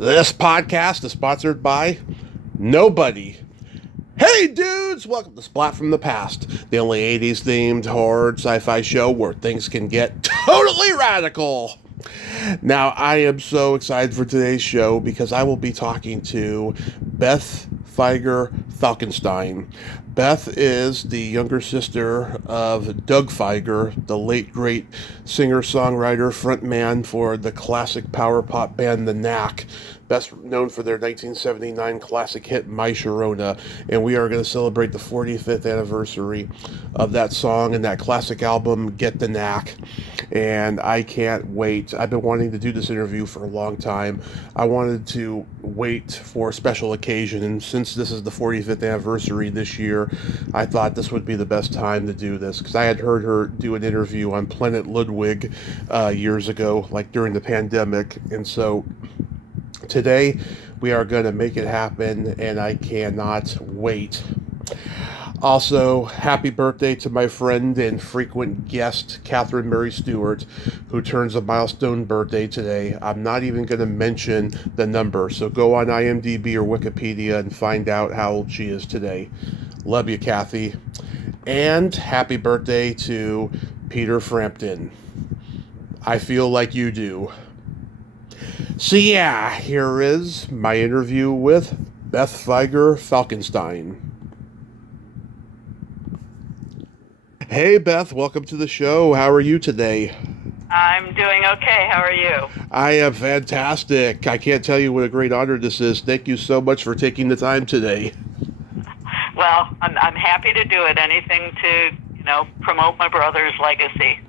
This podcast is sponsored by nobody. Hey dudes, welcome to Splat from the Past, the only 80s themed horror sci-fi show where things can get totally radical. Now, I am so excited for today's show because I will be talking to Beth Fieger Falkenstein. Beth is the younger sister of Doug Fieger, the late great singer-songwriter, frontman for the classic power pop band The Knack, best known for their 1979 classic hit My Sharona, and we are going to celebrate the 45th anniversary of that song and that classic album, Get the Knack, and I can't wait. I've been wanting to do this interview for a long time. I wanted to wait for a special occasion, and since this is the 45th anniversary this year, I thought this would be the best time to do this, because I had heard her do an interview on Planet Ludwig years ago, like during the pandemic, and so today, we are going to make it happen, and I cannot wait. Also, happy birthday to my friend and frequent guest, Catherine Mary Stewart, who turns a milestone birthday today. I'm not even going to mention the number, so go on IMDb or Wikipedia and find out how old she is today. Love you, Kathy. And happy birthday to Peter Frampton. I feel like you do. So yeah, here is my interview with Beth Fieger Falkenstein. Hey Beth, welcome to the show. How are you today? I'm doing okay. How are you? I am fantastic. I can't tell you what a great honor this is. Thank you so much for taking the time today. Well, I'm happy to do it. Anything to, promote my brother's legacy.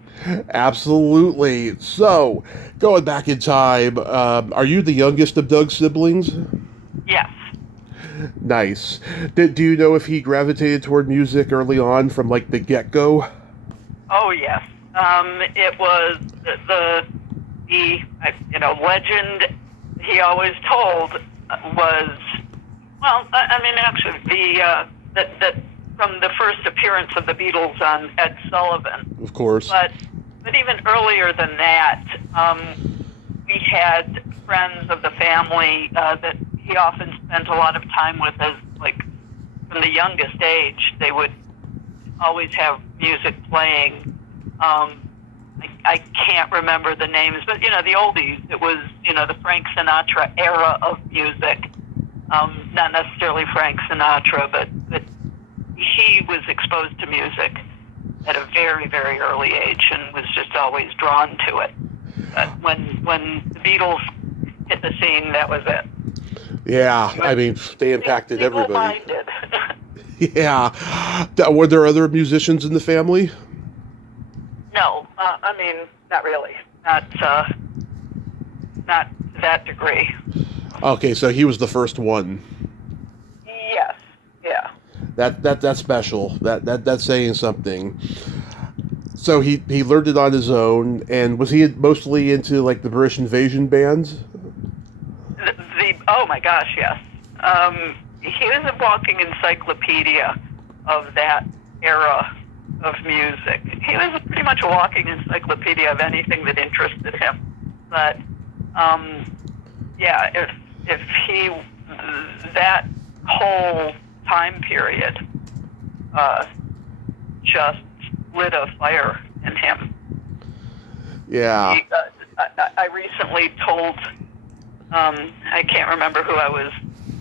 Absolutely. So, going back in time, are you the youngest of Doug's siblings? Yes. Nice. Do you know if he gravitated toward music early on from like the get-go? Oh, yes. It was the legend he always told was, well, actually that from the first appearance of the Beatles on Ed Sullivan. Of course. But even earlier than that, we had friends of the family that he often spent a lot of time with as, like, from the youngest age. They would always have music playing. I can't remember the names, but, the oldies. It was, the Frank Sinatra era of music. Not necessarily Frank Sinatra, but he was exposed to music at a very, very early age and was just always drawn to it. But when the Beatles hit the scene, that was it. Yeah, I mean, they impacted everybody. Single-minded. Yeah. Were there other musicians in the family? No, not really. Not to that degree. Okay, so he was the first one. Yes, yeah. That's special. That's saying something. So he learned it on his own, and was he mostly into like the British Invasion bands? Oh my gosh, yes. He was a walking encyclopedia of that era of music. He was pretty much a walking encyclopedia of anything that interested him. But if he that whole time period just lit a fire in him. Yeah. I recently told, I can't remember who I was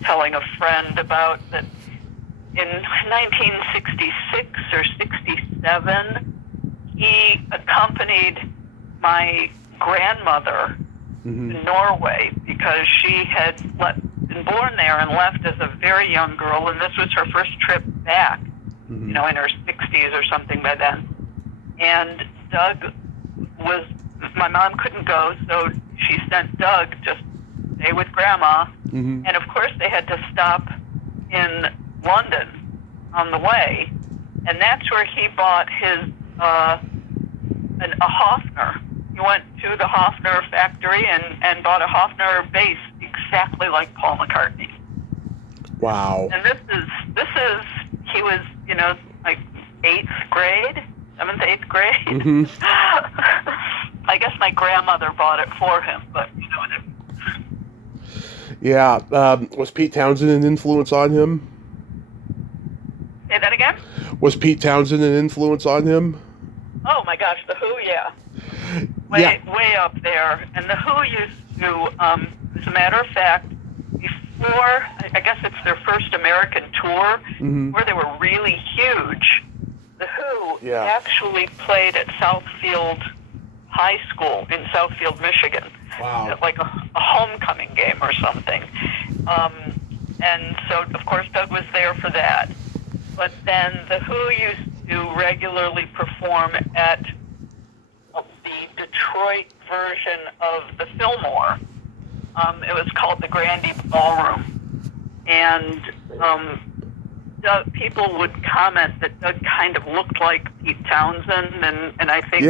telling a friend about, that in 1966 or 67, he accompanied my grandmother to Norway because she had been born there and left as a very young girl, and this was her first trip back, in her 60s or something by then. And my mom couldn't go, so she sent Doug to stay with Grandma. And of course they had to stop in London on the way, and that's where he bought his a Hofner. He went to the Hofner factory and bought a Hofner bass exactly like Paul McCartney. Wow. And this is he was, like 8th grade, 7th, 8th grade. Mm-hmm. I guess my grandmother bought it for him, but you know what I mean. Yeah. Was Pete Townsend an influence on him? Say that again? Was Pete Townsend an influence on him? Oh my gosh, The Who, yeah. Yeah. Way up there. And The Who used to, as a matter of fact, before, I guess it's their first American tour, where they were really huge, The Who actually played at Southfield High School in Southfield, Michigan. Wow. Like a homecoming game or something. And so, of course, Doug was there for that. But then The Who used to regularly perform at the Detroit version of the Fillmore. It was called the Grandy Ballroom. And Doug, people would comment that Doug kind of looked like Pete Townsend, and I think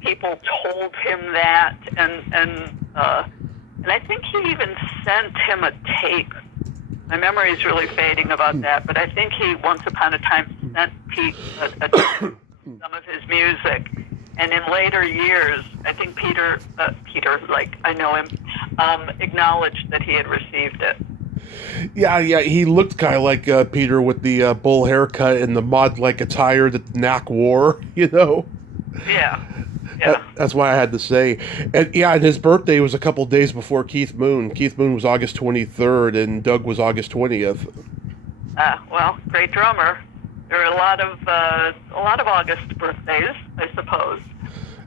people told him that, and I think he even sent him a tape. My memory is really fading about that, but I think he once upon a time sent Pete some of his music. And in later years, I think Peter, like I know him, acknowledged that he had received it. Yeah, he looked kind of like Peter with the bowl haircut and the mod-like attire that the Knack wore, you know? Yeah. That's why I had to say. And his birthday was a couple days before Keith Moon. Keith Moon was August 23rd, and Doug was August 20th. Well, great drummer. There are a lot of August birthdays, I suppose.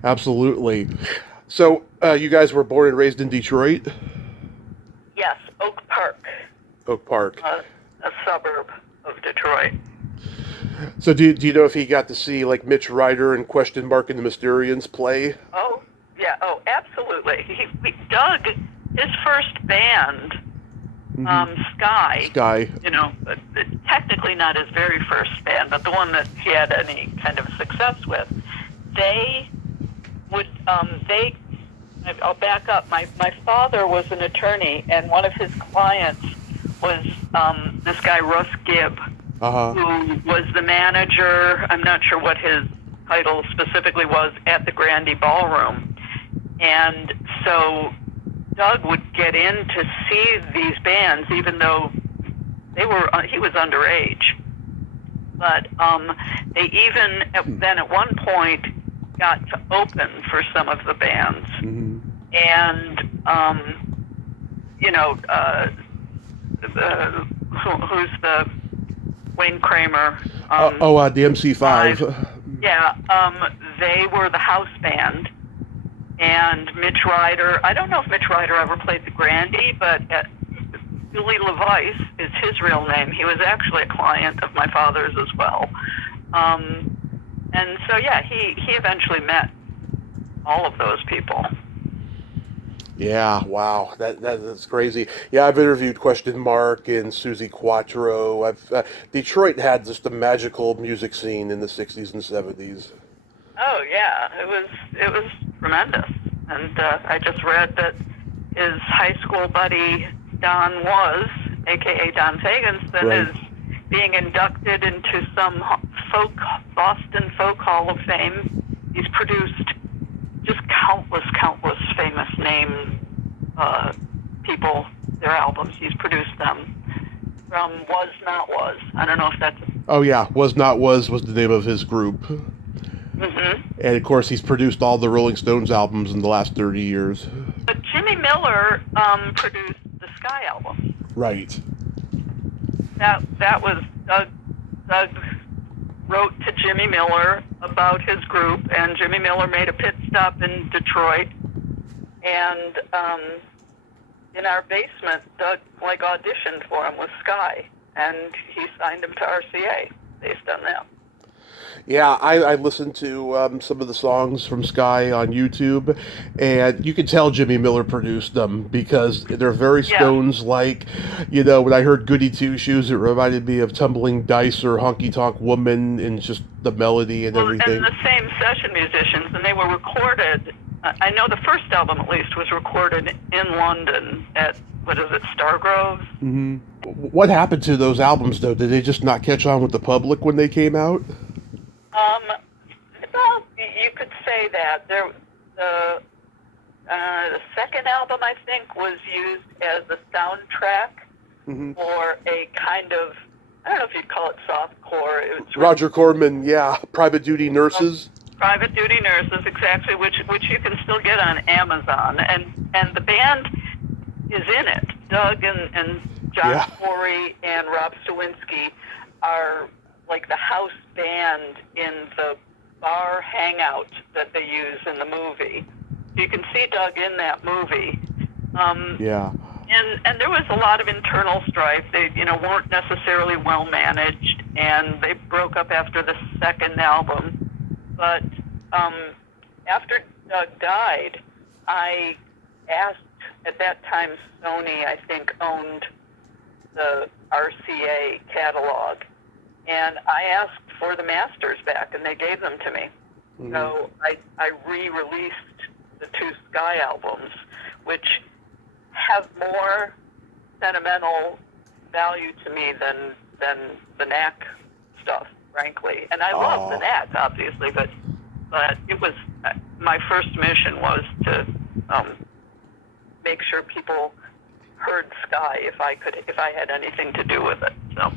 Absolutely. So, you guys were born and raised in Detroit? Yes, Oak Park. Oak Park. A suburb of Detroit. So do you know if he got to see like Mitch Ryder and Question Mark and the Mysterians play? Oh, yeah. Oh, absolutely. Doug, his first band, Sky. You know, technically not his very first band, but the one that he had any kind of success with. I'll back up. My father was an attorney, and one of his clients was this guy, Russ Gibb. Who was the manager, I'm not sure what his title specifically was, at the Grandy Ballroom. And so Doug would get in to see these bands, even though he was underage. But they even, then at one point, got to open for some of the bands. And, who's the Wayne Kramer. The MC5. They were the house band. And Mitch Ryder, I don't know if Mitch Ryder ever played the Grandy, but Billy LeVice is his real name. He was actually a client of my father's as well. And so, he eventually met all of those people. Yeah, wow, that's crazy. Yeah, I've interviewed Question Mark and Susie Quattro. Detroit had just a magical music scene in the 60s and 70s. Oh yeah, it was tremendous. And I just read that his high school buddy Don Was, aka Don Fagenston, is being inducted into some Boston Folk Hall of Fame. He's produced just countless famous name people, their albums. He's produced them from Was Not Was. I don't know if that's... Oh yeah, Was Not Was the name of his group. And of course he's produced all the Rolling Stones albums in the last 30 years. But Jimmy Miller produced the Sky album. Right. That was Doug wrote to Jimmy Miller about his group, and Jimmy Miller made a pit stop in Detroit, and in our basement, Doug auditioned for him with Sky, and he signed him to RCA based on that. Yeah, I listened to some of the songs from Sky on YouTube, and you can tell Jimmy Miller produced them because they're very Stones-like. You know, when I heard Goody Two Shoes, it reminded me of Tumbling Dice or Honky Tonk Woman, and just the melody and everything. And the same session musicians, and they were recorded. I know the first album, at least, was recorded in London at, Stargroves? What happened to those albums, though? Did they just not catch on with the public when they came out? Well, you could say that. The second album, I think, was used as the soundtrack for a kind of, I don't know if you'd call it softcore. It was Roger Corman, yeah. Private Duty Nurses. Private Duty Nurses, exactly, which you can still get on Amazon. And the band is in it. Doug and John Corey and Rob Stawinski are like the house band in the bar hangout that they use in the movie. You can see Doug in that movie. And there was a lot of internal strife. They, weren't necessarily well managed, and they broke up after the second album. But after Doug died, I asked, at that time Sony, I think, owned the RCA catalog, and I asked for the masters back, and they gave them to me. So I re-released the two Sky albums, which have more sentimental value to me than the Knack stuff, frankly. And I love the Knack, obviously, but it was my first mission was to make sure people heard Sky if I had anything to do with it. So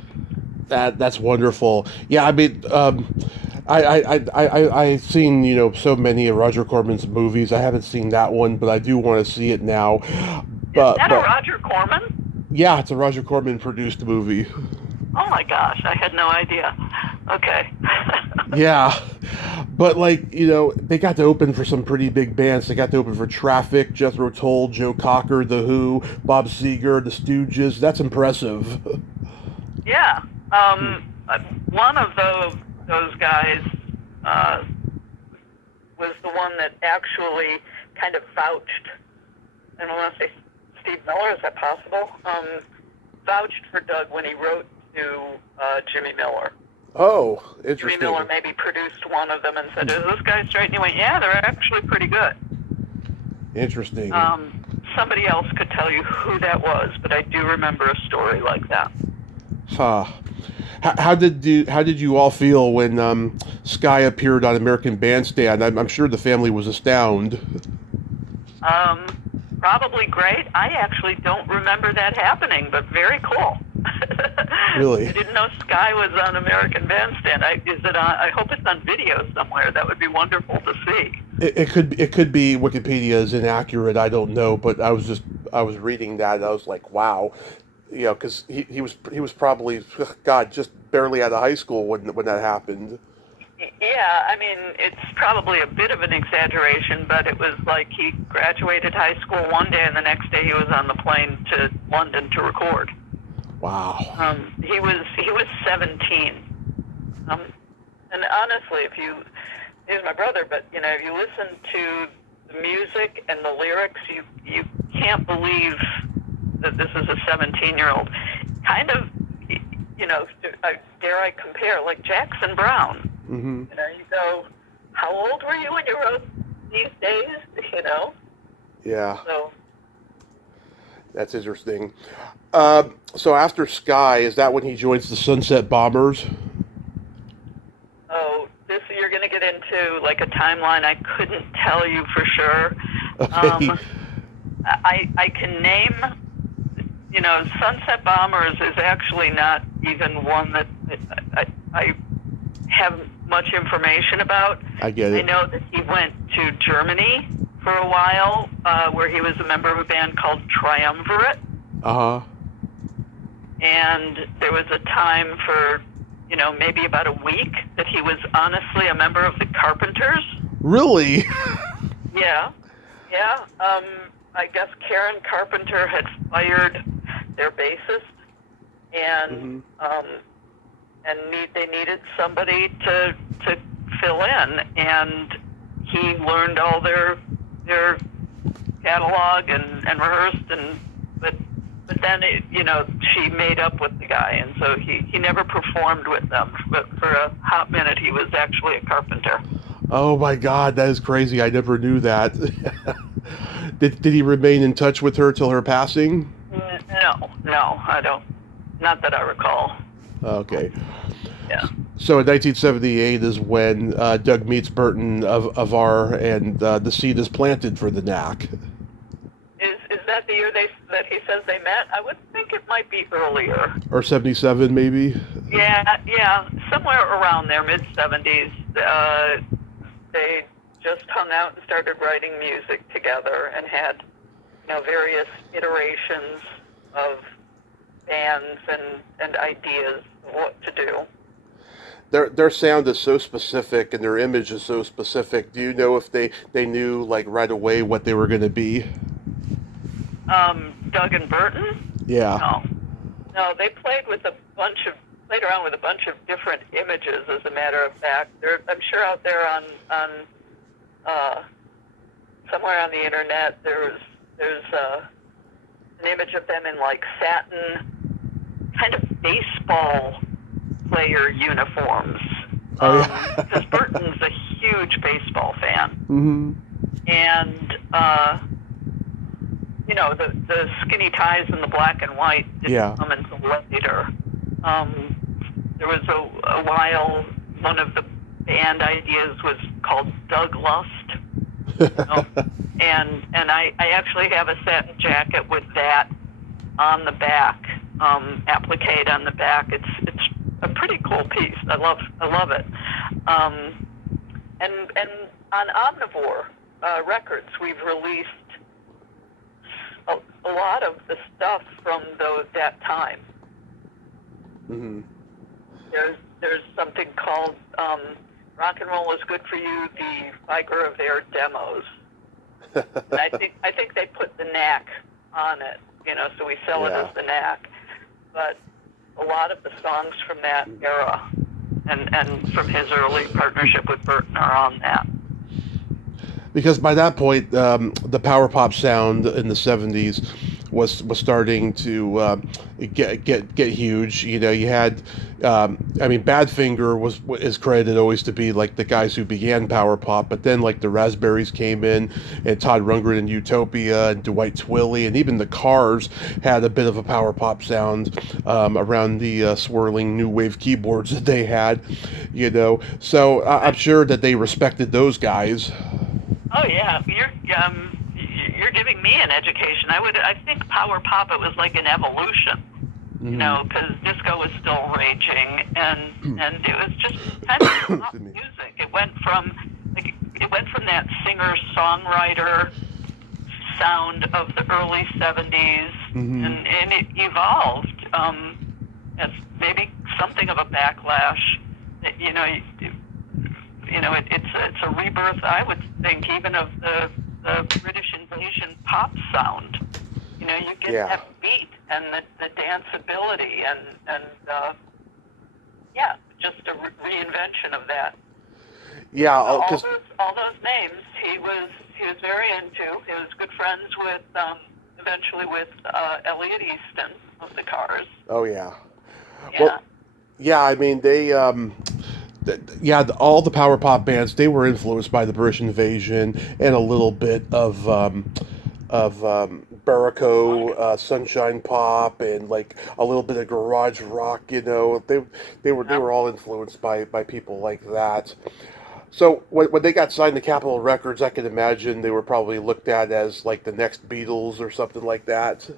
that's wonderful. Yeah, I mean, I've seen so many of Roger Corman's movies. I haven't seen that one, but I do want to see it now. Is that a Roger Corman? Yeah, it's a Roger Corman produced movie. Oh my gosh, I had no idea. Okay. Yeah, but they got to open for some pretty big bands. They got to open for Traffic, Jethro Tull, Joe Cocker, The Who, Bob Seger, The Stooges. That's impressive. Yeah. One of those guys was the one that actually kind of vouched, and I want to say Steve Miller, is that possible? Vouched for Doug when he wrote to Jimmy Miller. Oh, interesting. Jimmy Miller maybe produced one of them and said, "Is this guy straight?" And he went, "Yeah, they're actually pretty good." Interesting. Somebody else could tell you who that was, but I do remember a story like that. Huh. How did you all feel when Sky appeared on American Bandstand? I'm sure the family was astounded. Probably great. I actually don't remember that happening, but very cool. Really? I didn't know Sky was on American Bandstand. Is it on? I hope it's on video somewhere. That would be wonderful to see. It could be Wikipedia is inaccurate. I don't know, but I was reading that and I was like, wow, because he was probably just barely out of high school when that happened. Yeah, I mean, it's probably a bit of an exaggeration, but it was like he graduated high school one day and the next day he was on the plane to London to record. Wow. He was 17. And honestly, he's my brother, but if you listen to the music and the lyrics, you can't believe that this is a 17-year-old. Kind of, dare I compare, like Jackson Brown. Mm-hmm. You go, how old were you when you wrote these days? Yeah. So that's interesting. So after Sky, is that when he joins the Sunset Bombers? Oh, you're going to get into like a timeline. I couldn't tell you for sure. Okay. I can name, Sunset Bombers is actually not even one that I have much information about. I get it. I know that he went to Germany for a while, where he was a member of a band called Triumvirate. Uh-huh. And there was a time for, maybe about a week that he was honestly a member of the Carpenters. Really? Yeah. I guess Karen Carpenter had fired their bassist, and they needed somebody to fill in, and he learned all their catalog and rehearsed, but then she made up with the guy, and so he never performed with them. But for a hot minute, he was actually a Carpenter. Oh my God, that is crazy! I never knew that. Did he remain in touch with her till her passing? No, I don't. Not that I recall. Okay. Yeah. So in 1978 is when Doug meets Burton of R, and the seed is planted for the Knack. Is that the year that he says they met? I would think it might be earlier. Or 77, maybe? Yeah, somewhere around there, mid-70s. They just hung out and started writing music together and had, various iterations of bands and ideas of what to do. Their sound is so specific and their image is so specific. Do you know if they knew like right away what they were going to be? Doug and Burton? Yeah. No, they played around with a bunch of different images. As a matter of fact, I'm sure out there on somewhere on the internet there's an image of them in like satin kind of baseball player uniforms. Oh, yeah. Because Burton's a huge baseball fan. Mm-hmm. And the skinny ties and the black and white didn't come until later. There was a while, one of the band ideas was called Doug Lust. And I actually have a satin jacket with that on the back, appliqué on the back. It's a pretty cool piece. I love it. And on Omnivore Records, we've released a lot of the stuff from that time. Mm-hmm. There's something called Rock and Roll is Good for You, the Fieger of their demos. And I think they put the Knack on it, so we sell it as the Knack. But a lot of the songs from that era and from his early partnership with Burton are on that. Because by that point, the power pop sound in the 70s was starting to get huge. You had, Badfinger is credited always to be like the guys who began power pop, but then like the Raspberries came in, and Todd Rundgren and Utopia, and Dwight Twilley, and even the Cars had a bit of a power pop sound around the swirling new wave keyboards that they had. So I'm sure that they respected those guys. Oh yeah, you're giving me an education. I think power pop, it was like an evolution, because disco was still raging, and it was just kind of pop music. It went from that singer-songwriter sound of the early 70s, and it evolved as maybe something of a backlash. It's a rebirth, I would think, even of the British invasion pop sound. You get that beat and the danceability and just a reinvention of that. Yeah, all those names he was very into. He was good friends with eventually with Elliot Easton of the Cars. Oh yeah. Yeah. Well, yeah. They. All the power pop bands, they were influenced by the British invasion and a little bit of Barico, Sunshine Pop, and like a little bit of garage rock. They were all influenced by people like that. So when they got signed to Capitol Records, I can imagine they were probably looked at as like the next Beatles or something like that.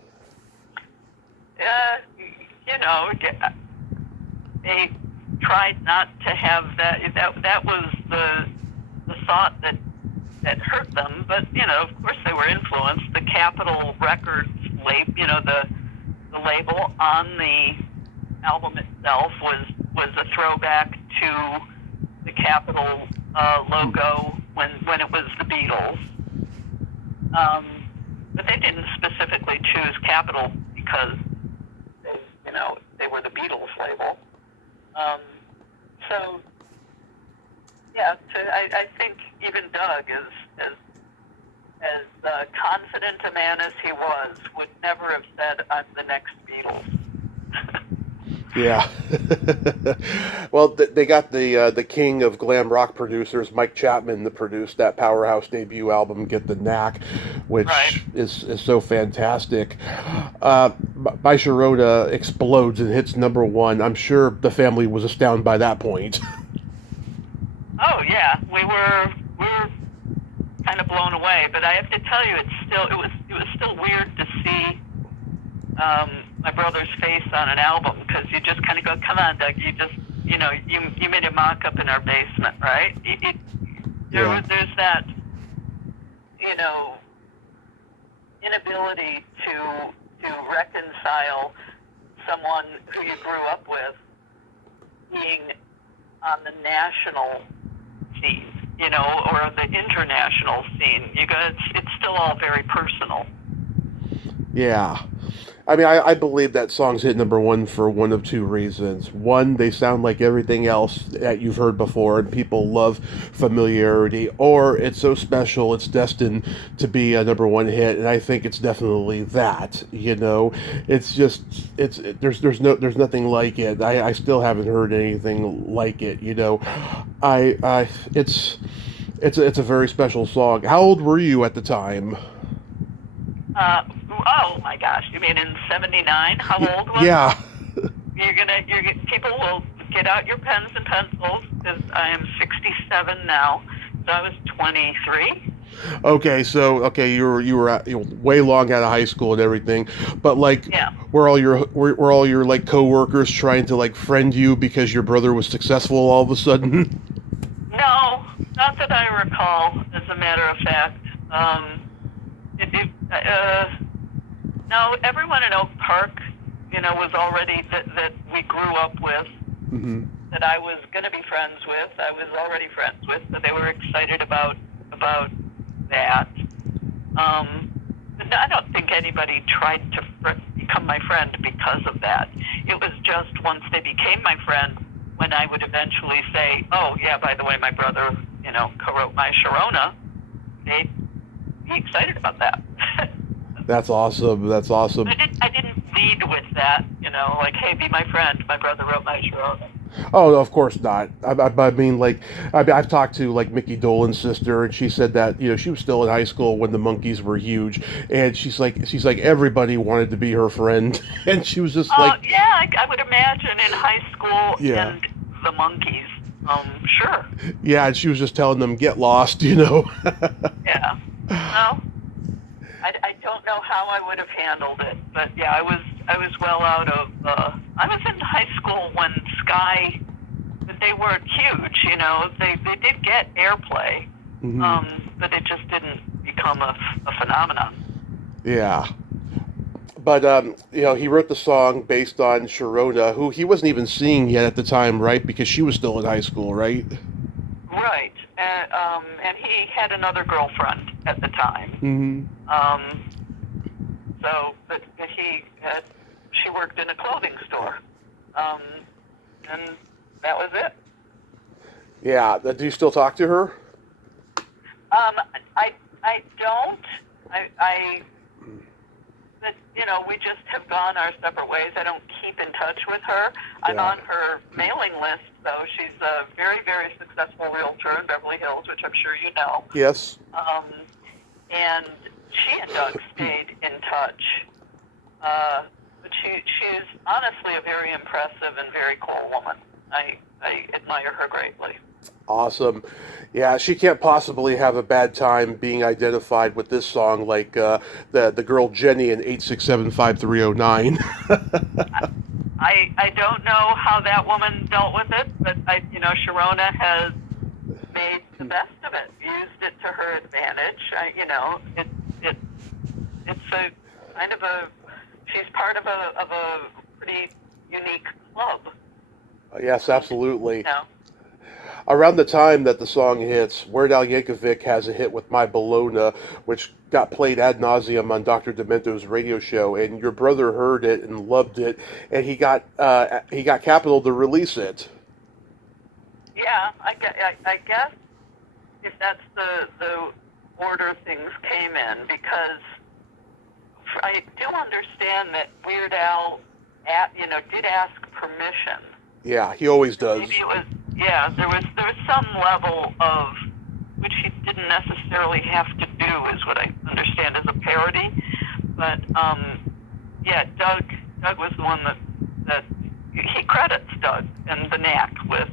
They tried not to have that. That was the thought that hurt them. But of course they were influenced. The Capitol Records label, the label on the album itself was a throwback to the Capitol logo when it was the Beatles. But they didn't specifically choose Capitol because they were the Beatles label. I think even Doug, as confident a man as he was, would never have said, "I'm the next Beatles." Yeah. Well, they got the king of glam rock producers, Mike Chapman, to produce that powerhouse debut album, Get the Knack, Right. which is so fantastic. My Sharona explodes and hits number one. I'm sure the family was astounded by that point. Oh yeah, we were kind of blown away. But I have to tell you, it was still weird to see my brother's face on an album, because you just kind of go, come on, Doug, you made a mock-up in our basement, right? Yeah. There's that, you know, inability to reconcile someone who you grew up with being on the national scene, or the international scene. It's still all very personal. Yeah. I mean, I believe that songs hit number one for one of two reasons. One, they sound like everything else that you've heard before, and people love familiarity, or it's so special, it's destined to be a number one hit, and I think it's definitely that. It's just there's nothing like it. I still haven't heard anything like it. I it's a very special song. How old were you at the time? Oh my gosh! You mean in '79? How old was Yeah. People will get out your pens and pencils, because I am 67 now, so I was 23. Okay, you were way long out of high school and everything, but like, Yeah. were all your like coworkers trying to like friend you because your brother was successful all of a sudden? No, not that I recall. As a matter of fact, it, it, uh, no, everyone in Oak Park, was already that we grew up with, Hmm. that I was going to be friends with. I was already friends with, so they were excited about that. But I don't think anybody tried to become my friend because of that. It was just once they became my friend, when I would eventually say, "Oh yeah, by the way, my brother, co-wrote my Sharona," they'd be excited about that. That's awesome. That's awesome. I didn't lead with that, like, "Hey, be my friend. My brother wrote my Sharona." Oh, no, of course not. I mean, like, I've talked to like Mickey Dolen's sister, and she said that she was still in high school when the Monkees were huge, and she's like everybody wanted to be her friend, and she was just like, Yeah, I would imagine in high school yeah, and the Monkees. Sure. yeah, and she was just telling them get lost. Yeah. Well, I don't know how I would have handled it, but yeah, I was well out of. I was in high school when Sky, but they weren't huge. They did get airplay, Hmm. but it just didn't become a phenomenon. Yeah. But he wrote the song based on Sharona, who he wasn't even seeing yet at the time, right? Because she was still in high school, right? Right, and he had another girlfriend at the time. Hmm. Um, but she worked in a clothing store, um, and that was it. Yeah. Do you still talk to her? Um, I don't. I but we just have gone our separate ways. I don't keep in touch with her. I'm Yeah. on her mailing list, though. She's a very, very successful realtor in Beverly Hills, which I'm sure you know. Yes. And she and Doug stayed in touch. But she is honestly a very impressive and very cool woman. I admire her greatly. Awesome. Yeah, she can't possibly have a bad time being identified with this song like the girl Jenny in 8675309. I don't know how that woman dealt with it, but Sharona has made the best of it, used it to her advantage. It's a kind of she's part of a pretty unique club. Yes, absolutely. You know? Around the time that the song hits, Weird Al Yankovic has a hit with My Bologna, which got played ad nauseum on Dr. Demento's radio show, and your brother heard it and loved it, and he got Capitol to release it. Yeah, I guess if that's the order things came in, because I do understand that Weird Al did ask permission. Yeah, he always does. Maybe it was, yeah, there was some level of, which he didn't necessarily have to do, is what I understand as a parody. But, yeah, Doug was the one that he credits Doug and the Knack with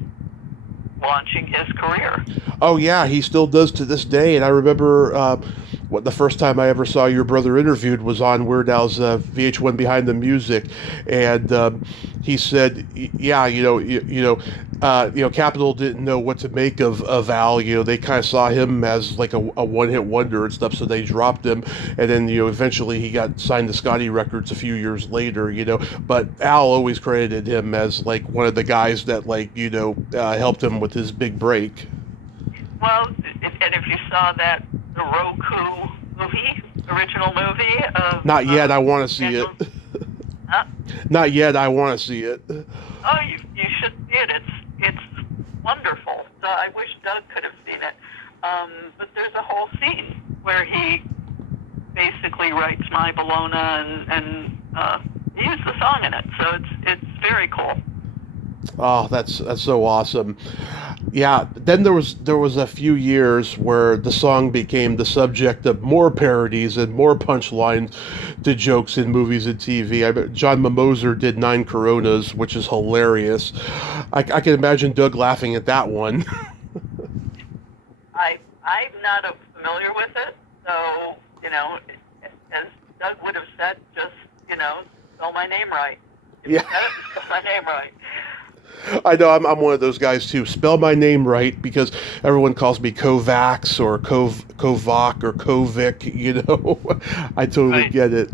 launching his career. Oh yeah, he still does to this day. And I remember the first time I ever saw your brother interviewed was on Weird Al's VH1 Behind the Music, and he said, yeah, Capitol didn't know what to make of Al. They kind of saw him as like a one-hit wonder and stuff, so they dropped him. And then eventually he got signed to Scotty Records a few years later. But Al always credited him as like one of the guys that helped him with his big break. Well, and if you saw the Roku movie, original movie of... Not yet, I want to see it. Huh? Not yet, I want to see it. Oh, you should see it. It's wonderful. So I wish Doug could have seen it. But there's a whole scene where he basically writes My Bologna and he used the song in it. So it's very cool. Oh, that's so awesome. Yeah, then there was a few years where the song became the subject of more parodies and more punchlines to jokes in movies and TV. I bet John Mimoser did 9 Coronas, which is hilarious. I can imagine Doug laughing at that one. I'm not familiar with it, so, as Doug would have said, just, spell my name right. If Yeah. you said it, spell my name right. I know, I'm one of those guys too. Spell my name right, because everyone calls me Kovacs or Kovac or Kovic, I totally Right. get it.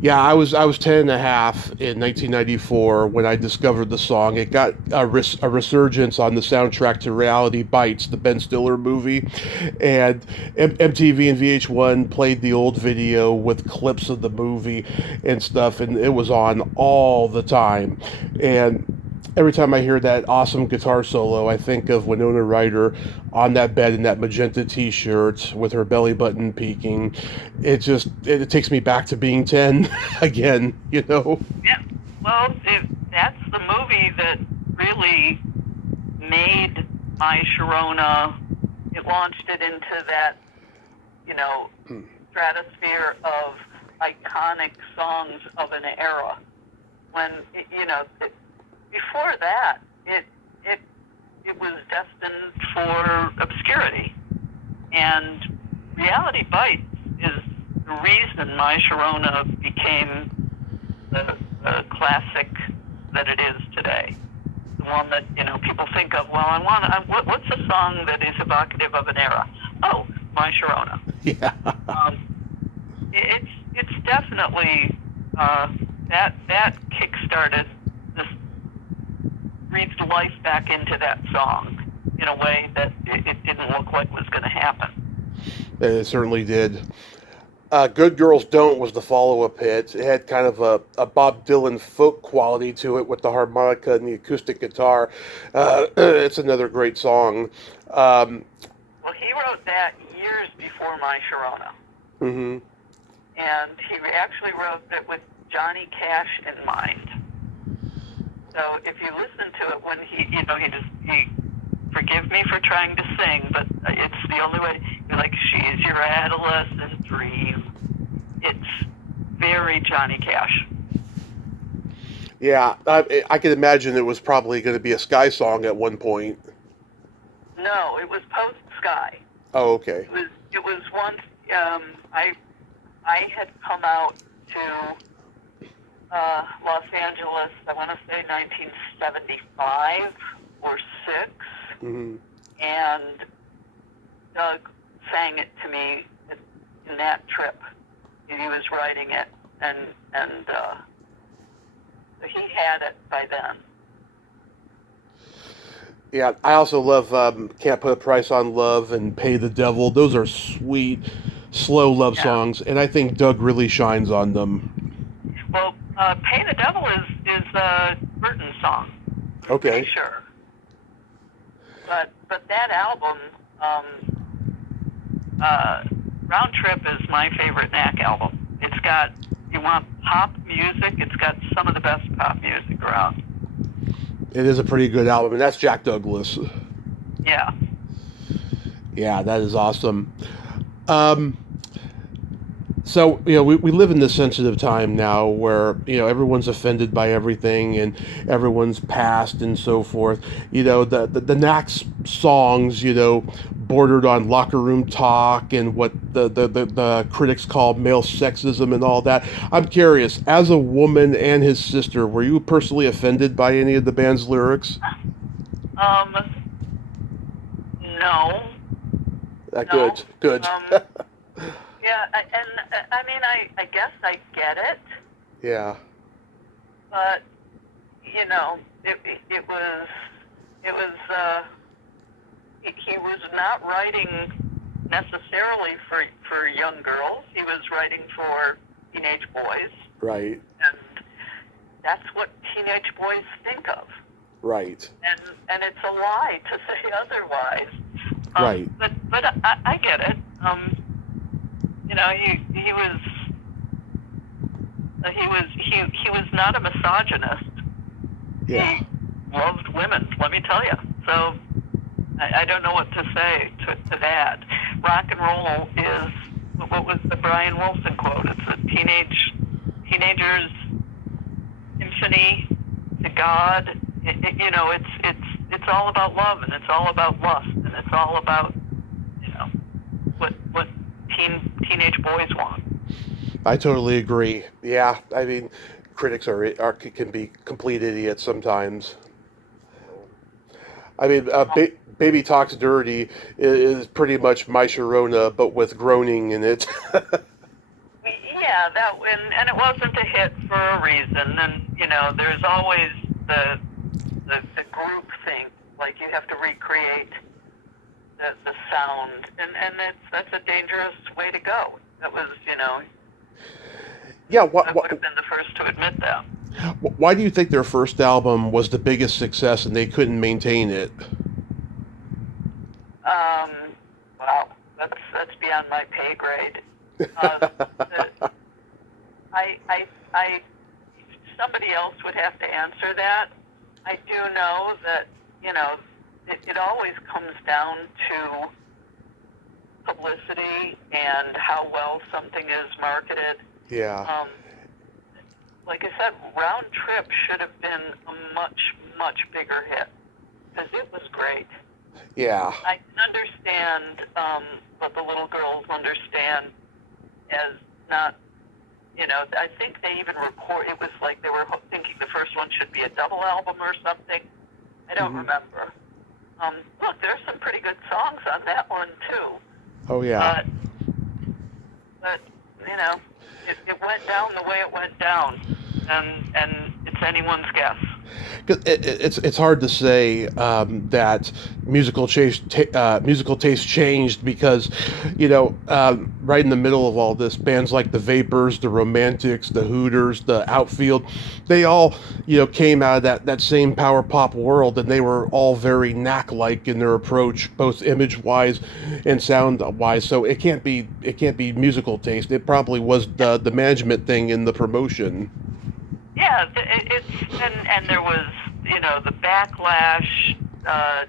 Yeah, I was 10 and a half in 1994 when I discovered the song. It got a resurgence on the soundtrack to Reality Bites, the Ben Stiller movie, and MTV and VH1 played the old video with clips of the movie and stuff, and it was on all the time. And every time I hear that awesome guitar solo, I think of Winona Ryder on that bed in that magenta t-shirt with her belly button peeking. It takes me back to being 10 again, Yeah, well, that's the movie that really made My Sharona. It launched it into that, stratosphere of iconic songs of an era. When, before that, it was destined for obscurity. And Reality Bites is the reason My Sharona became the classic that it is today. The one that, people think of, what's a song that is evocative of an era? Oh, My Sharona. Yeah. It's definitely, that kick-started this, breathed life back into that song in a way that it didn't look like was going to happen. It certainly did. Good Girls Don't was the follow-up hit. It had kind of a Bob Dylan folk quality to it with the harmonica and the acoustic guitar. It's another great song. Well, he wrote that years before My Sharona. Mm-hmm. And he actually wrote it with Johnny Cash in mind. So if you listen to it when he forgive me for trying to sing, but it's the only way. You're like, she's your adolescent dream. It's very Johnny Cash. Yeah, I can imagine it was probably going to be a Sky song at one point. No, it was post Sky. Oh, okay. It was once I had come out to Los Angeles, I want to say 1975 or 6, Mm-hmm. and Doug sang it to me in that trip. He was writing it, and so he had it by then. Yeah, I also love Can't Put a Price on Love and Pay the Devil. Those are sweet, slow love songs, and I think Doug really shines on them. Well, Pay the Devil is a Burton song. I'm Okay. pretty sure. But that album, Round Trip is my favorite Knack album. It's got, you want pop music, it's got some of the best pop music around. It is a pretty good album, and that's Jack Douglas. Yeah. Yeah, that is awesome. So, we live in this sensitive time now where, everyone's offended by everything and everyone's past and so forth. The Knack's songs, bordered on locker room talk and what the critics call male sexism and all that. I'm curious, as a woman and his sister, were you personally offended by any of the band's lyrics? No. Good. Yeah, I mean, I guess I get it. Yeah. But, it was, he was not writing necessarily for young girls. He was writing for teenage boys. Right. And that's what teenage boys think of. Right. And it's a lie to say otherwise. Right. But I get it. He was not a misogynist. Yeah. He loved women, let me tell you. So I don't know what to say to that. Rock and roll is, what was the Brian Wilson quote? It's a teenager's symphony to God. It's all about love, and it's all about lust, and it's all about what teenage boys want. I totally agree. Yeah, I mean, critics can be complete idiots sometimes. I mean, Baby Talks Dirty is pretty much My Sharona, but with groaning in it. Yeah, and it wasn't a hit for a reason. And there's always the group thing, like you have to recreate the sound, and that's a dangerous way to go. That was, Yeah, I would have been the first to admit that. Why do you think their first album was the biggest success and they couldn't maintain it? Wow, that's beyond my pay grade. Somebody else would have to answer that. I do know that, it always comes down to publicity and how well something is marketed. Yeah. Like I said, Round Trip should have been a much, much bigger hit, because it was great. Yeah. I can understand what the little girls understand as not, I think they even it was like they were thinking the first one should be a double album or something. I don't remember. Look, there's some pretty good songs on that one, too. Oh, yeah. But it went down the way it went down, and it's anyone's guess. It's hard to say that musical taste changed because, right in the middle of all this, bands like the Vapors, the Romantics, the Hooters, the Outfield, they all, came out of that same power pop world, and they were all very Knack-like in their approach, both image-wise and sound-wise. So it can't be musical taste. It probably was the management thing in the promotion. Yeah, and there was, the backlash, the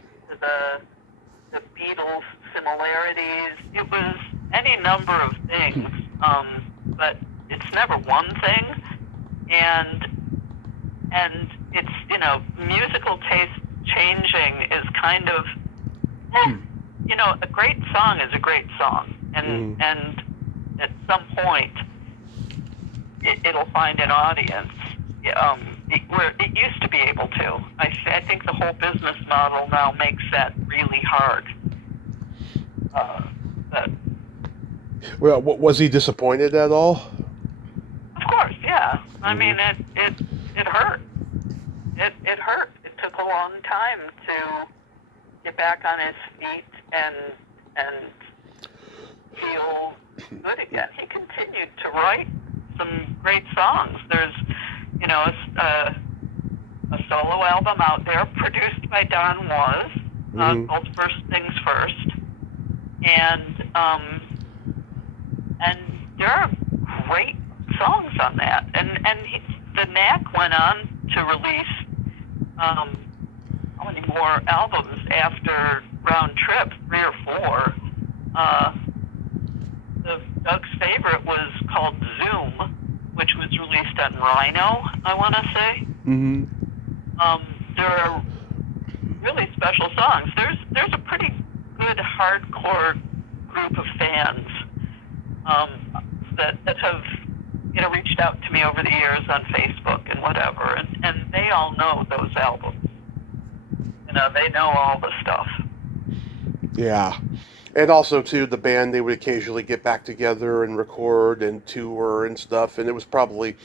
Beatles similarities. It was any number of things, but it's never one thing. And it's, musical taste changing is kind of, a great song is a great song, and at some point it'll find an audience. Where it used to be able to. I think the whole business model now makes that really hard. Well, was he disappointed at all? Of course, yeah. I mean, it hurt. It hurt. It took a long time to get back on his feet and feel good again. He continued to write some great songs. There's a solo album out there produced by Don Was, called First Things First, and there are great songs on that. And the Knack went on to release how many more albums after Round Trip, 3 or 4. Doug's favorite was called Zoom, which was released on Rhino, I want to say. Mm-hmm. There are really special songs. There's a pretty good hardcore group of fans that have reached out to me over the years on Facebook and whatever, and they all know those albums. They know all the stuff. Yeah. And also, too, the band, they would occasionally get back together and record and tour and stuff, and it was probably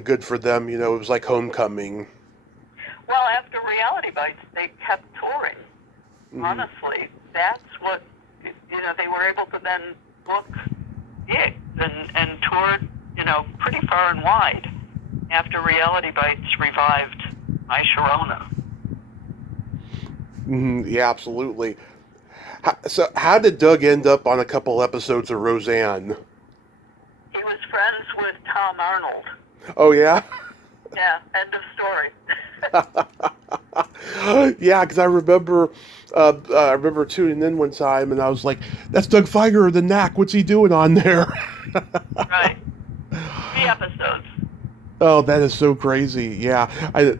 good for them. It was like homecoming. Well, after Reality Bites, they kept touring. Mm-hmm. Honestly, that's what, they were able to then book gigs and toured, pretty far and wide after Reality Bites revived My Sharona. Mm-hmm. Yeah, absolutely. So how did Doug end up on a couple episodes of Roseanne? He was friends with Tom Arnold. Oh, yeah? Yeah, end of story. Yeah, because I remember tuning in one time, and I was like, that's Doug Fieger of The Knack. What's he doing on there? Right. 3 episodes. Oh, that is so crazy. Yeah. I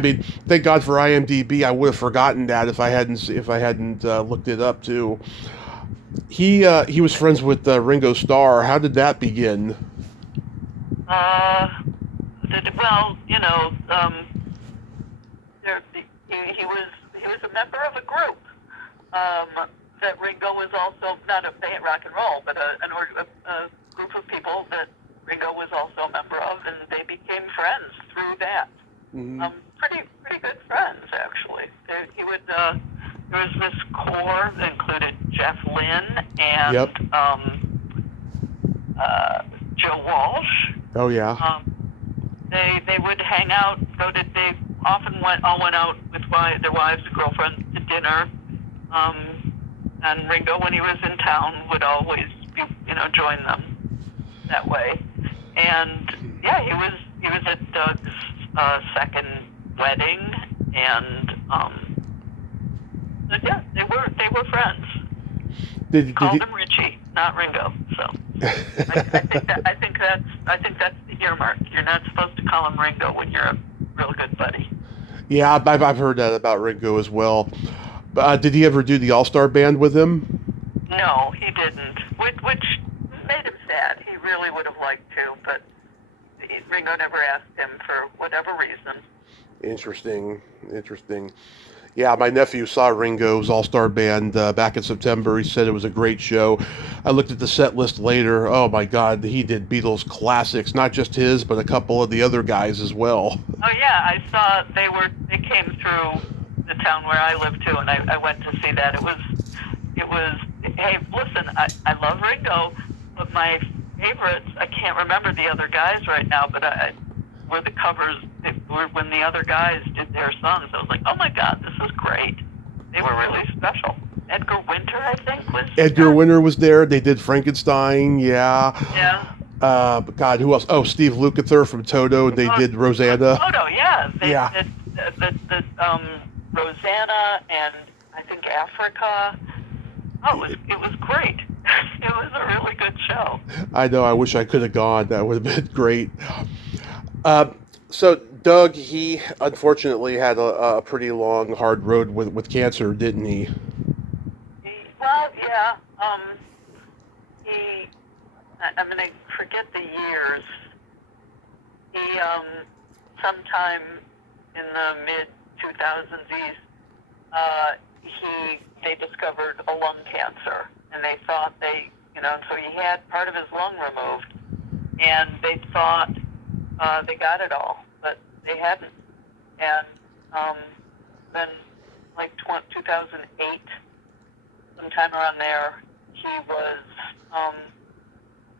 mean, thank God for IMDb. I would have forgotten that if I hadn't looked it up too. He was friends with Ringo Starr. How did that begin? He was a member of a group that Ringo was also, not a band, rock and roll, but a group of people that Ringo was also a member of, and they became friends through that. Mm-hmm. Pretty good friends, actually. There was this core that included Jeff Lynne and yep. Joe Walsh. Oh yeah. They would hang out. They often went out with their wives and girlfriends to dinner. And Ringo, when he was in town, would always join them that way. And yeah, he was at Doug's second wedding, and yeah, they were friends. Called him Richie, not Ringo. So I think that's the earmark. You're not supposed to call him Ringo when you're a real good buddy. Yeah, I've heard that about Ringo as well. Did he ever do the All-Star Band with him? No, he didn't, which made him sad. He really would have liked to, but Ringo never asked him for whatever reason. Interesting. Yeah, my nephew saw Ringo's All-Star Band back in September. He said it was a great show. I looked at the set list later. Oh my God, he did Beatles classics, not just his, but a couple of the other guys as well. Oh yeah, I saw they came through the town where I live too, and I went to see that. It was. Hey, listen, I love Ringo, but my favorites, I can't remember the other guys right now, but were the covers, when the other guys did their songs, I was like, oh my God, this is great. They were really special. Edgar Winter, I think, was Edgar Winter was there. They did Frankenstein, yeah. Yeah. God, who else? Oh, Steve Lukather from Toto, and they did Rosanna. Toto, yeah. They yeah. did the Rosanna and I think Africa. Oh, it was great. It was a really good show. I know. I wish I could have gone. That would have been great. So Doug, he unfortunately had a pretty long, hard road with cancer, didn't he? Well, yeah. I'm going to forget the years. He, sometime in the mid-2000s, they discovered a lung cancer, and they thought so he had part of his lung removed, and they thought they got it all, but they hadn't. And then, like 2008, sometime around there, he was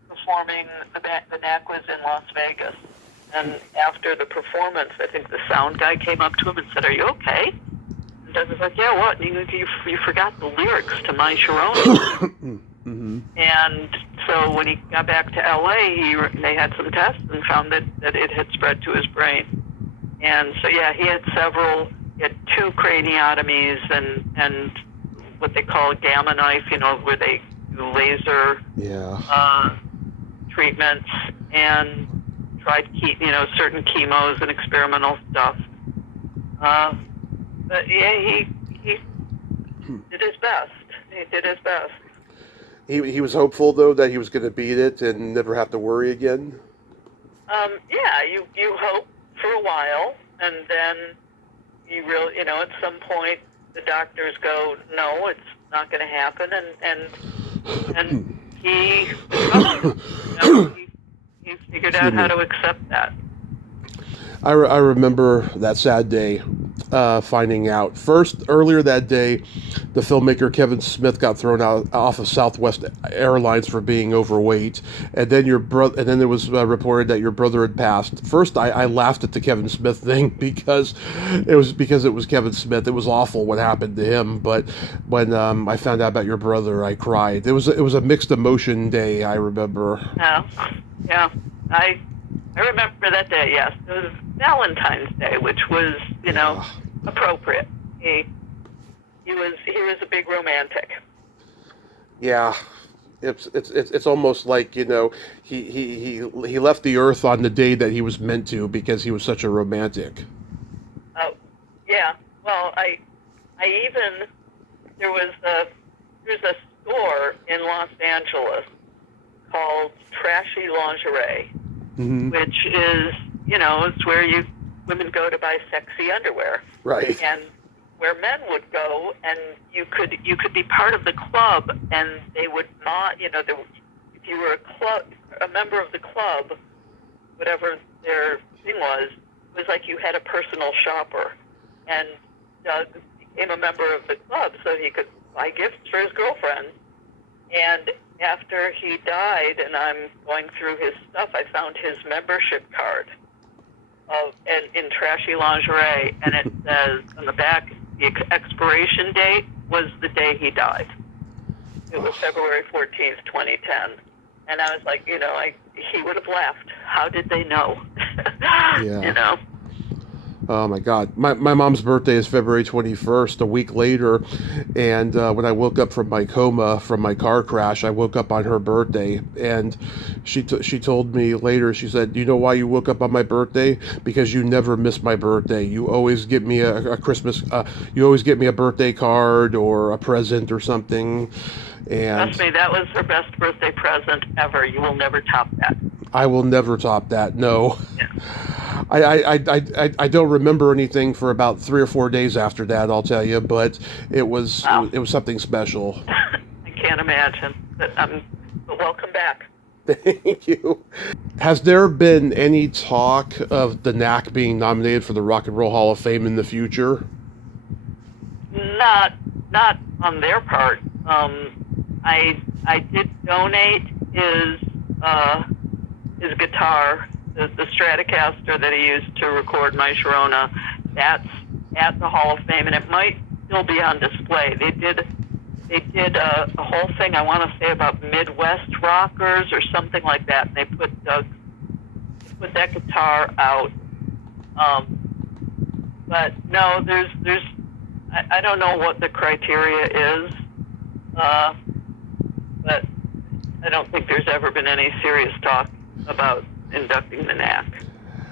performing. The Knack was in Las Vegas, and after the performance, I think the sound guy came up to him and said, "Are you okay?" And Doug was like, "Yeah, what? You forgot the lyrics to My Sharona." Mm-hmm. And so when he got back to LA, they had some tests and found that it had spread to his brain. And so, yeah, he had 2 craniotomies and what they call a gamma knife, where they do laser treatments, and tried certain chemos and experimental stuff. But yeah, he did his best. He did his best. He was hopeful, though, that he was going to beat it and never have to worry again. Yeah, you hope for a while, and then you really, at some point the doctors go, no, it's not going to happen, and he he figured out how to accept that. I remember that sad day, finding out. First, earlier that day, the filmmaker Kevin Smith got thrown out off of Southwest Airlines for being overweight, and then and then it was reported that your brother had passed. First, I laughed at the Kevin Smith thing because it was Kevin Smith. It was awful what happened to him. But when I found out about your brother, I cried. It was a mixed emotion day. I remember. Yeah. I remember that day. Yes, it was Valentine's Day, which was appropriate. He was a big romantic. Yeah, it's almost like he left the earth on the day that he was meant to, because he was such a romantic. Oh, yeah. Well, I even there's a store in Los Angeles called Trashy Lingerie, which is it's where women go to buy sexy underwear, right? And where men would go, and you could be part of the club, and they would not, if you were a member of the club, whatever their thing was, it was like you had a personal shopper. And Doug became a member of the club so he could buy gifts for his girlfriend. And after he died, and I'm going through his stuff, I found his membership card in Trashy Lingerie, and it says on the back, the expiration date was the day he died. It was February 14th, 2010. And I was like, he would have laughed. How did they know? Yeah. Oh my God. My mom's birthday is February 21st, a week later. And when I woke up from my coma from my car crash, I woke up on her birthday. And she told me later, she said, "Do you know why you woke up on my birthday? Because you never miss my birthday. You always get me a Christmas, you always get me a birthday card or a present or something." And trust me, that was her best birthday present ever. You will never top that. I will never top that. No. Yeah. I don't remember anything for about 3 or 4 days after that, I'll tell you, but it was something special. I can't imagine. But welcome back. Thank you. Has there been any talk of the Knack being nominated for the Rock and Roll Hall of Fame in the future? Not on their part. I did donate his guitar, the Stratocaster that he used to record my Sharona. That's at the Hall of Fame, and it might still be on display. They did a whole thing, I want to say, about Midwest rockers or something like that, and they put that guitar out. But no, there's I don't know what the criteria is, but I don't think there's ever been any serious talk about inducting the Knack.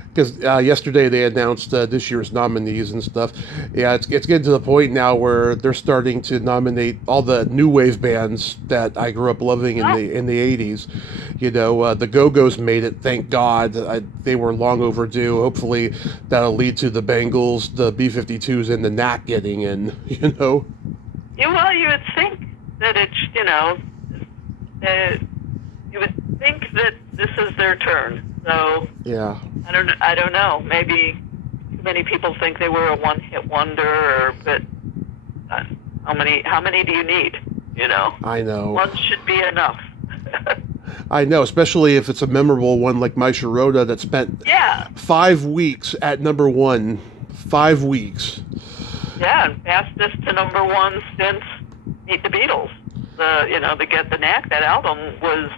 Because yesterday they announced this year's nominees and stuff. Yeah, it's getting to the point now where they're starting to nominate all the new wave bands that I grew up loving in the 80s. The Go-Go's made it, thank God. They were long overdue. Hopefully that'll lead to the Bangles, the B-52s, and the Knack getting in, Well, you would think that it's, you would think that this is their turn. So yeah, I don't know. Maybe too many people think they were a one-hit wonder, but how many do you need? I know. One should be enough. I know, especially if it's a memorable one like my Sharona that spent 5 weeks at number one. 5 weeks. Yeah, and fastest to number one since Meet the Beatles. The Get the Knack, that album was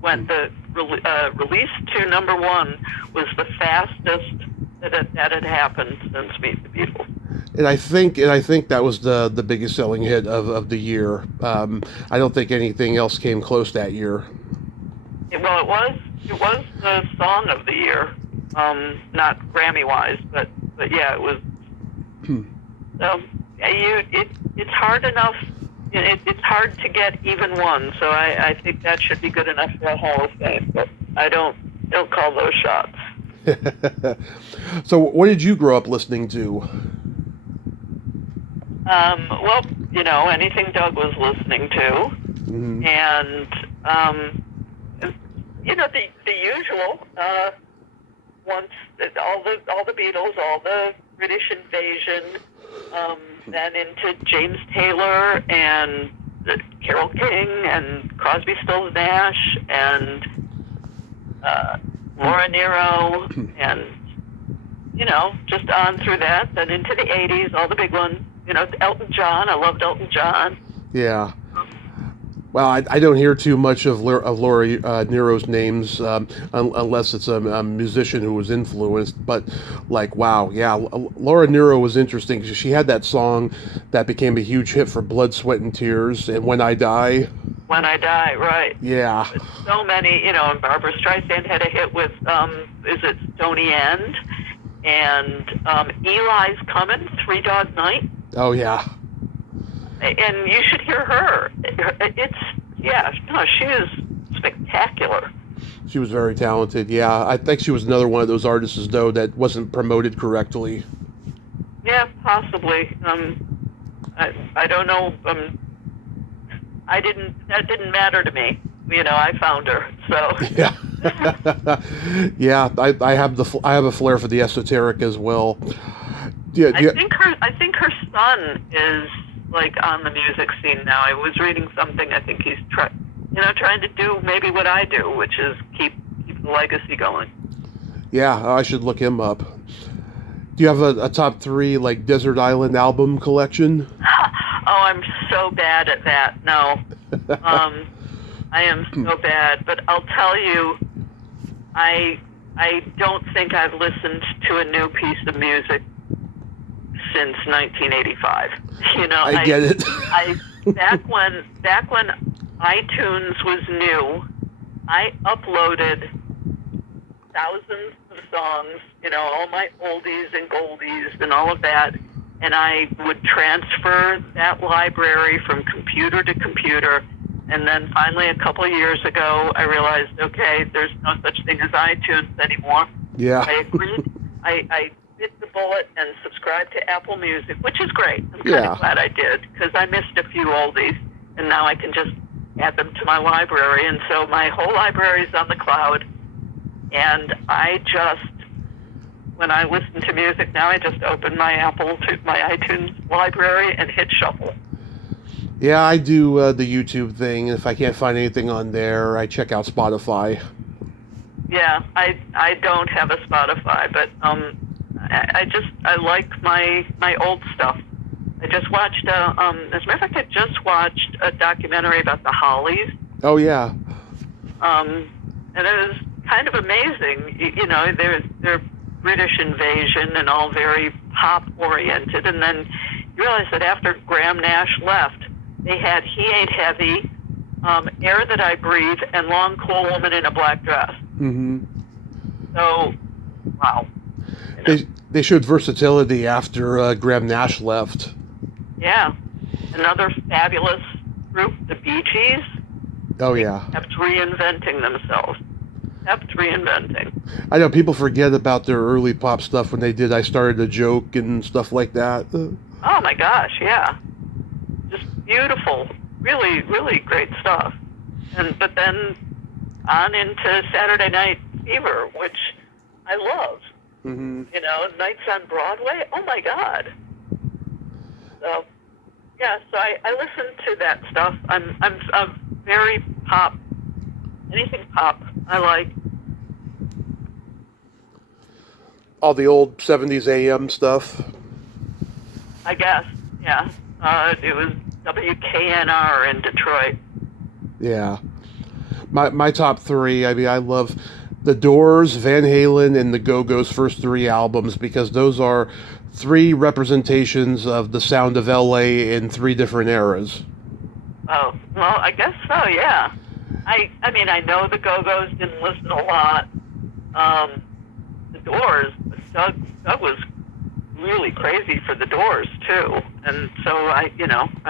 when the release to number one was the fastest that had happened since Meet the Beatles. And I think that was the biggest selling hit of the year. I don't think anything else came close that year. It was the song of the year, not Grammy wise, but yeah, it was. So it's hard enough. It's hard to get even one, so I think that should be good enough for a Hall of Fame. But I don't call those shots. So, what did you grow up listening to? Well, anything Doug was listening to, and the usual. Once all the Beatles, all the British Invasion, then into James Taylor and Carole King and Crosby, Stills, Nash and Laura Nyro, and just on through that. Then into the '80s, all the big ones. Elton John. I loved Elton John. Yeah. Well, I don't hear too much of Laura Nyro's names unless it's a musician who was influenced. But wow, yeah, Laura Nyro was interesting because she had that song that became a huge hit for Blood, Sweat, and Tears, and When I Die. When I Die, right? Yeah. So many, and Barbra Streisand had a hit with is it Stony End, and Eli's Coming, Three Dog Night. Oh yeah. And you should hear her. She is spectacular. She was very talented. Yeah, I think she was another one of those artists, though, that wasn't promoted correctly. Yeah, possibly. I don't know. That didn't matter to me. I found her. So. Yeah. Yeah, I have a flair for the esoteric as well. Yeah. I think her son is on the music scene now. I was reading something. I think he's trying to do maybe what I do, which is keep the legacy going. Yeah, I should look him up. Do you have a top three Desert Island album collection? Oh, I'm so bad at that. No, I am so bad. But I'll tell you, I don't think I've listened to a new piece of music since 1985. I get it. Back when iTunes was new, I uploaded thousands of songs, all my oldies and goldies and all of that, and I would transfer that library from computer to computer. And then finally, a couple of years ago, I realized, okay, there's no such thing as iTunes anymore. Yeah. I agreed. I bit the bullet and subscribed to Apple Music, which is great. I'm kind of glad I did, because I missed a few oldies, and now I can just add them to my library. And so my whole library is on the cloud, and when I listen to music now, I just open my iTunes library and hit shuffle. Yeah, I do the YouTube thing. If I can't find anything on there, I check out Spotify. Yeah, I don't have a Spotify, but I like my old stuff. I just watched as a matter of fact, I just watched a documentary about the Hollies. Oh yeah. And it was kind of amazing. They're British Invasion and all very pop oriented, and then you realize that after Graham Nash left, they had He Ain't Heavy, Air That I Breathe, and Long Cool Woman in a Black Dress. Mm-hmm. So, wow. They showed versatility after Graham Nash left. Yeah. Another fabulous group, the Bee Gees. Oh, yeah. Kept reinventing themselves. I know people forget about their early pop stuff when they did I Started a Joke and stuff like that. Oh, my gosh, yeah. Just beautiful. Really, really great stuff. But then on into Saturday Night Fever, which I love. Mm-hmm. Nights on Broadway. Oh my God. So, yeah. So I listen to that stuff. I'm very pop. Anything pop, I like. All the old 70s AM stuff. I guess. Yeah. It was WKNR in Detroit. Yeah. My top three. I mean, I love the Doors, Van Halen, and the Go-Go's first three albums because those are three representations of the sound of LA in three different eras. Oh, well, I guess so, yeah. I mean, I know the Go-Go's didn't listen a lot. The Doors, Doug was really crazy for the Doors, too. And so I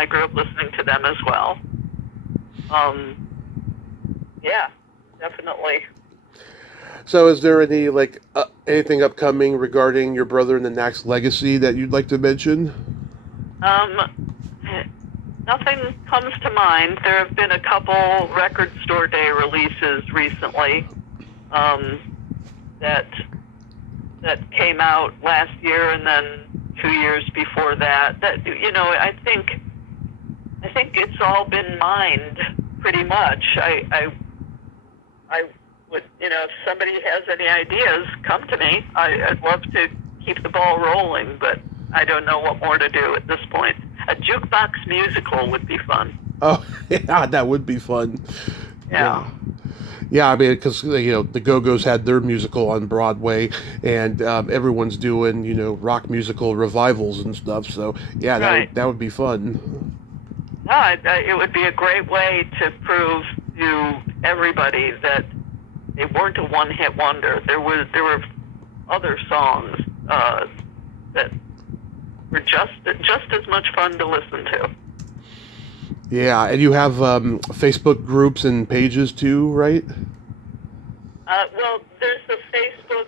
grew up listening to them as well. Yeah, definitely. So, is there any anything upcoming regarding your brother and the Knack's legacy that you'd like to mention? Nothing comes to mind. There have been a couple record store day releases recently that came out last year, and then 2 years before that. That I think it's all been mined pretty much. I would, if somebody has any ideas, come to me. I'd love to keep the ball rolling, but I don't know what more to do at this point. A jukebox musical would be fun. Oh, yeah, that would be fun. Yeah. Yeah, I mean, because, the Go-Go's had their musical on Broadway, and everyone's doing, rock musical revivals and stuff. So, yeah, that would be fun. No, it would be a great way to prove to everybody that they weren't a one-hit wonder. There were other songs that were just as much fun to listen to. Yeah, and you have Facebook groups and pages too, right? Well, there's the Facebook,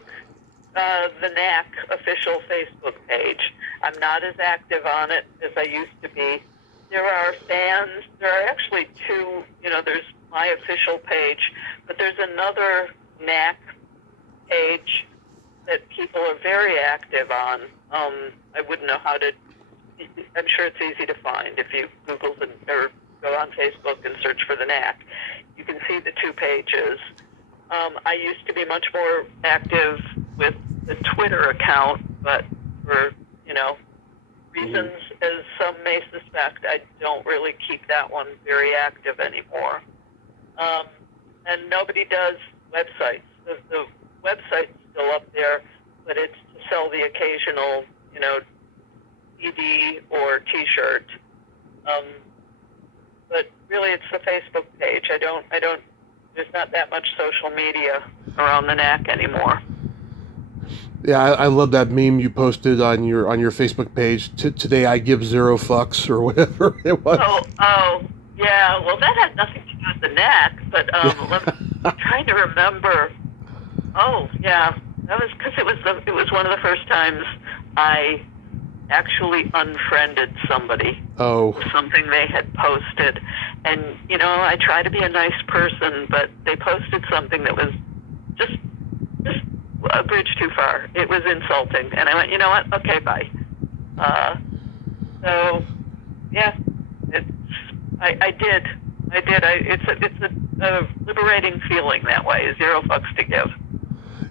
the Knack official Facebook page. I'm not as active on it as I used to be. There are fans. There are actually two. There's my official page, but there's another Knack page that people are very active on. I wouldn't know how to. I'm sure it's easy to find if you Google or go on Facebook and search for the Knack. You can see the two pages. I used to be much more active with the Twitter account, but for reasons as some may suspect, I don't really keep that one very active anymore. And nobody does websites. The website's still up there, but it's to sell the occasional, CD or T-shirt. But really, it's the Facebook page. I don't. There's not that much social media around the Knack anymore. Yeah, I love that meme you posted on your Facebook page. Today I give 0 fucks or whatever it was. Oh, yeah. Well, that had nothing to do with the Knack, but I'm trying to remember. Oh, yeah, that was because it was one of the first times I actually unfriended somebody. Oh. For something they had posted, and I try to be a nice person, but they posted something that was just a bridge too far. It was insulting, and I went, you know what? Okay, bye. So, yeah, I did. It's a liberating feeling that way. 0 fucks to give.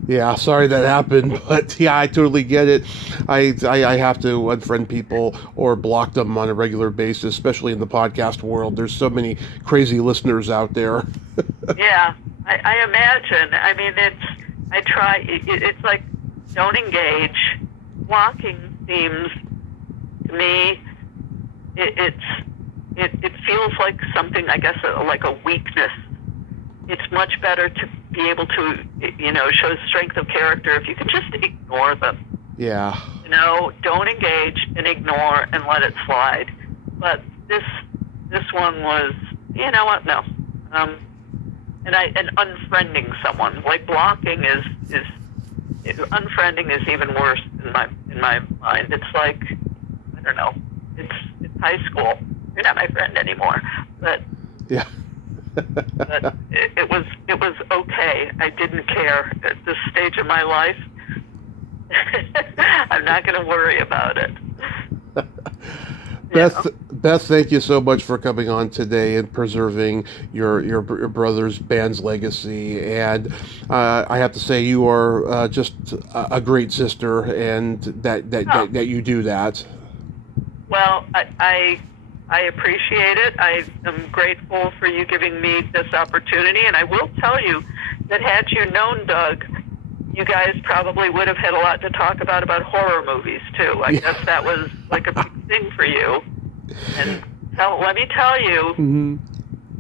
Yeah, sorry that happened, but yeah, I totally get it. I have to unfriend people or block them on a regular basis, especially in the podcast world. There's so many crazy listeners out there. Yeah, I imagine. I mean, I try. It's like, don't engage. Blocking seems to me, it feels like something, I guess, like a weakness. It's much better to be able to, show strength of character if you can just ignore them. Yeah. Don't engage and ignore and let it slide. But this one was, you know what? No. And unfriending someone, like blocking is unfriending is even worse in my mind. It's like, I don't know. It's high school. You're not my friend anymore. But yeah. But it was okay. I didn't care at this stage of my life. I'm not going to worry about it. Beth, thank you so much for coming on today and preserving your brother's band's legacy. And I have to say, you are just a great sister, and that you do that. Well, I I appreciate it. I am grateful for you giving me this opportunity, and I will tell you that had you known Doug, you guys probably would have had a lot to talk about horror movies too. I guess that was like a big thing for you. And let me tell you,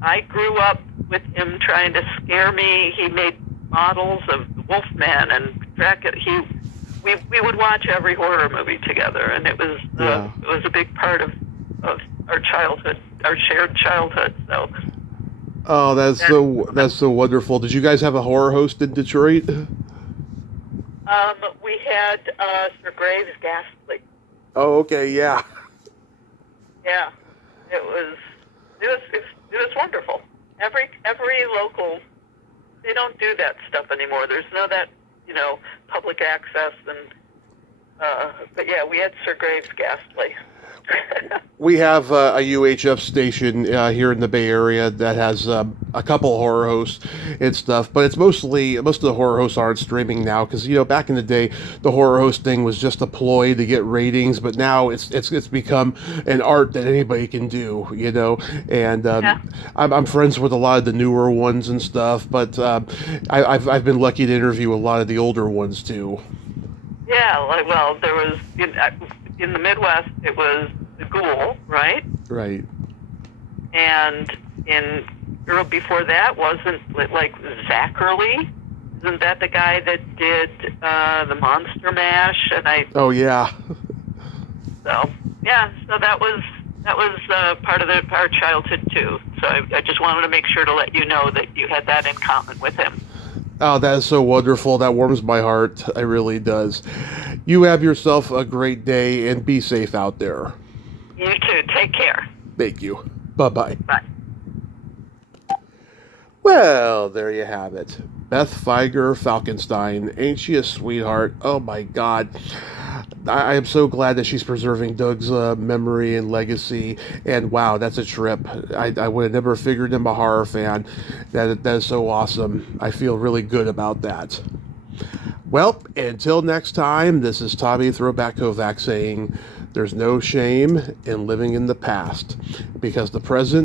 I grew up with him trying to scare me. He made models of Wolfman and Dracula. We would watch every horror movie together, and it was a big part of our childhood, our shared childhood. So. Oh, that's so wonderful. Did you guys have a horror host in Detroit? We had Sir Graves Ghastly. Oh, okay, yeah. Yeah, it was wonderful. Every local, they don't do that stuff anymore. There's no that public access but yeah, we had Sir Graves Ghastly. We have a UHF station here in the Bay Area that has a couple horror hosts and stuff, but it's most of the horror hosts aren't streaming now because back in the day the horror host thing was just a ploy to get ratings, but now it's become an art that anybody can do, and I'm friends with a lot of the newer ones and stuff, but I've been lucky to interview a lot of the older ones too. Yeah, there was in the Midwest, it was the Ghoul, right? Right. And in Europe before that, wasn't like Zachary? Isn't that the guy that did the Monster Mash? Oh yeah. So that was part of our childhood too. So I just wanted to make sure to let you know that you had that in common with him. Oh, that is so wonderful. That warms my heart. It really does. You have yourself a great day and be safe out there. You too. Take care. Thank you. Bye-bye. Bye. Well, there you have it. Beth Fieger Falkenstein. Ain't she a sweetheart? Oh my God. I am so glad that she's preserving Doug's memory and legacy. And wow, that's a trip. I would have never figured I'm a horror fan. That is so awesome. I feel really good about that. Well, until next time, this is Tommy Throwback Kovac saying there's no shame in living in the past because the present